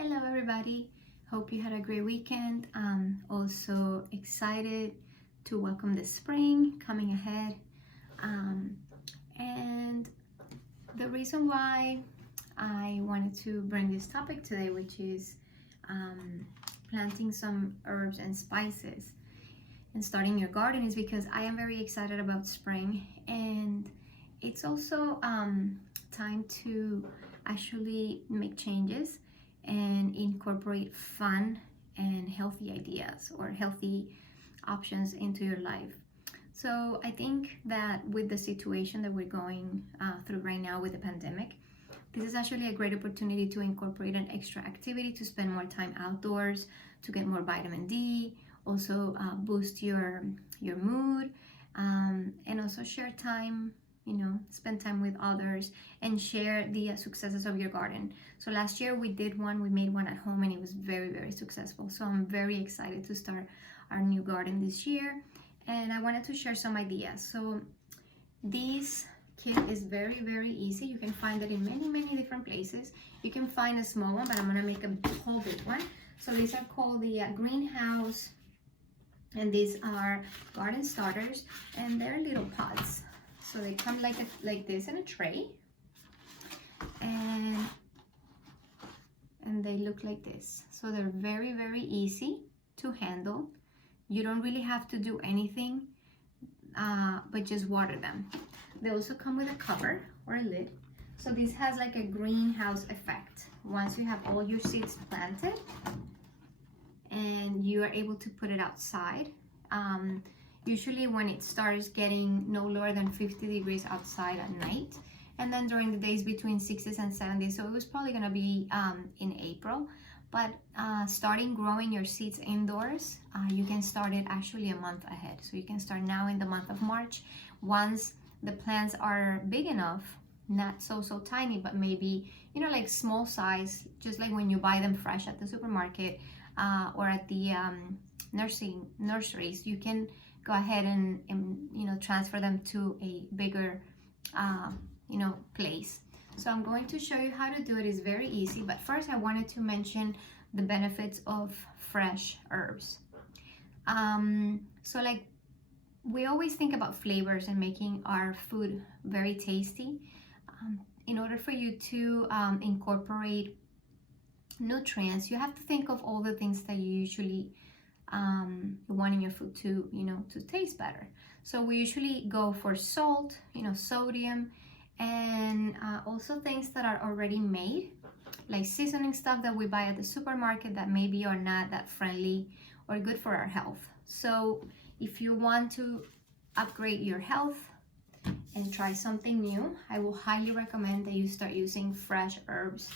Hello everybody, hope you had a great weekend. Also excited to welcome the spring coming ahead. And the reason why I wanted to bring this topic today, which is planting some herbs and spices and starting your garden, is because I am very excited about spring, and it's also time to actually make changes and incorporate fun and healthy ideas or healthy options into your life. So I think that with the situation that we're going through right now with the pandemic, this is actually a great opportunity to incorporate an extra activity, to spend more time outdoors, to get more vitamin D, also boost your mood, and also share time, spend time with others and share the successes of your garden. So last year we made one at home, and it was very, very successful. So I'm very excited to start our new garden this year, and I wanted to share some ideas. So this kit is very, very easy. You can find it in many different places. You can find a small one, but I'm gonna make a whole big one. So these are called the greenhouse, and these are garden starters, and they're little pots. So they come like this in a tray, and they look like this. So they're very, very easy to handle. You don't really have to do anything, but just water them. They also come with a cover or a lid. So this has like a greenhouse effect. Once you have all your seeds planted and you are able to put it outside, usually when it starts getting no lower than 50 degrees outside at night, and then during the days between 60s and 70s, so it was probably gonna be in April. But starting growing your seeds indoors, you can start it actually a month ahead. So you can start now in the month of March. Once the plants are big enough, not so tiny, but maybe, like small size, just like when you buy them fresh at the supermarket or at the nurseries, you can go ahead and transfer them to a bigger place. So I'm going to show you how to do it. It's very easy, but first I wanted to mention the benefits of fresh herbs. So like, we always think about flavors and making our food very tasty. In order for you to incorporate nutrients, you have to think of all the things that you usually want in your food to taste better. So we usually go for salt, sodium, and also things that are already made, like seasoning stuff that we buy at the supermarket that maybe are not that friendly or good for our health. So if you want to upgrade your health and try something new, I will highly recommend that you start using fresh herbs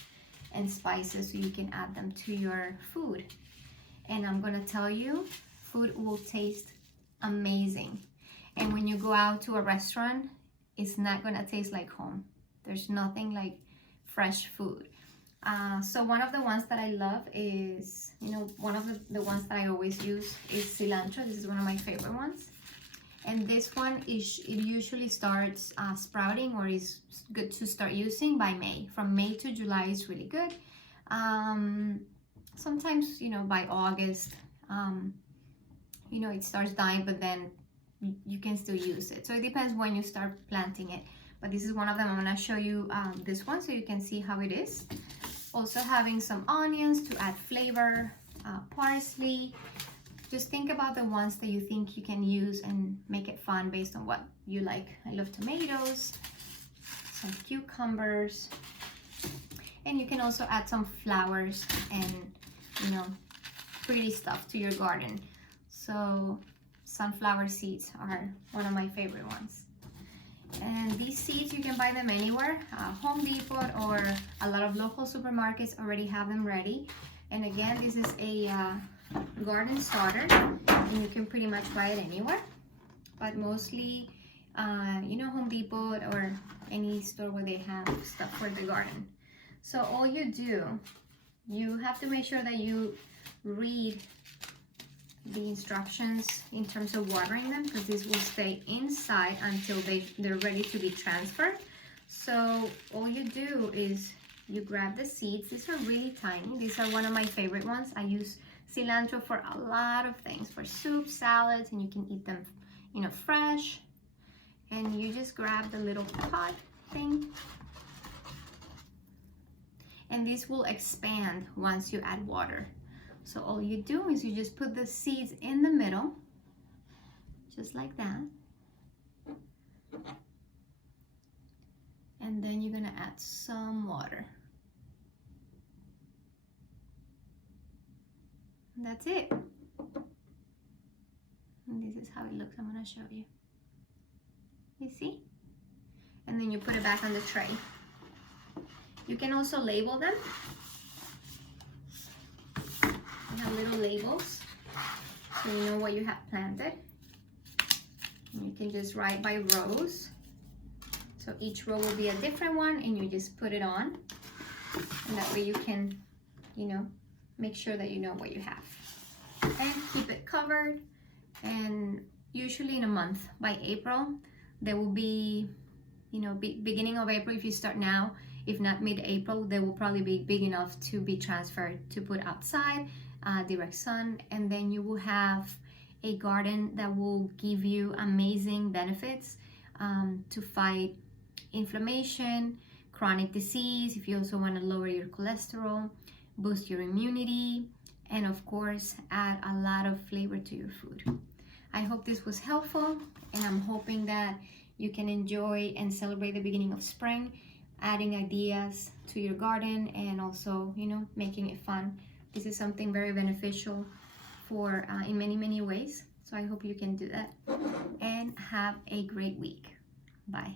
and spices so you can add them to your food. And I'm gonna tell you, food will taste amazing. And when you go out to a restaurant, it's not gonna taste like home. There's nothing like fresh food. So one of the ones that I love is, one of the ones that I always use is cilantro. This is one of my favorite ones. And this one it usually starts sprouting, or is good to start using by May. From May to July is really good. Sometimes, by August, it starts dying, but then you can still use it. So it depends when you start planting it. But this is one of them. I'm gonna show you this one so you can see how it is. Also having some onions to add flavor, parsley. Just think about the ones that you think you can use and make it fun based on what you like. I love tomatoes, some cucumbers, and you can also add some flowers and pretty stuff to your garden. So sunflower seeds are one of my favorite ones. And these seeds, you can buy them anywhere. Home Depot or a lot of local supermarkets already have them ready. And again, this is a garden starter, and you can pretty much buy it anywhere. But mostly, Home Depot or any store where they have stuff for the garden. So all you do, you have to make sure that you read the instructions in terms of watering them, because this will stay inside until they're ready to be transferred. So all you do is You grab the seeds. These are really tiny. These are one of my favorite ones. I use cilantro for a lot of things, for soup, salads, and you can eat them, you know, fresh. And you just grab the little pot thing. And this will expand once you add water. So all you do is you just put the seeds in the middle, just like that. And then you're gonna add some water. And that's it. And this is how it looks. I'm gonna show you. You see? And then you put it back on the tray. You can also label them. You have little labels, so you know what you have planted. And you can just write by rows. So each row will be a different one, and you just put it on. And that way you can, you know, make sure that you know what you have. And keep it covered. And usually in a month, by April, there will be, you know, beginning of April if you start now. If not mid-April, they will probably be big enough to be transferred to put outside, direct sun, and then you will have a garden that will give you amazing benefits to fight inflammation, chronic disease, if you also want to lower your cholesterol, boost your immunity, and of course, add a lot of flavor to your food. I hope this was helpful, and I'm hoping that you can enjoy and celebrate the beginning of spring, adding ideas to your garden and also, you know, making it fun. This is something very beneficial for in many ways. So I hope you can do that and have a great week. Bye.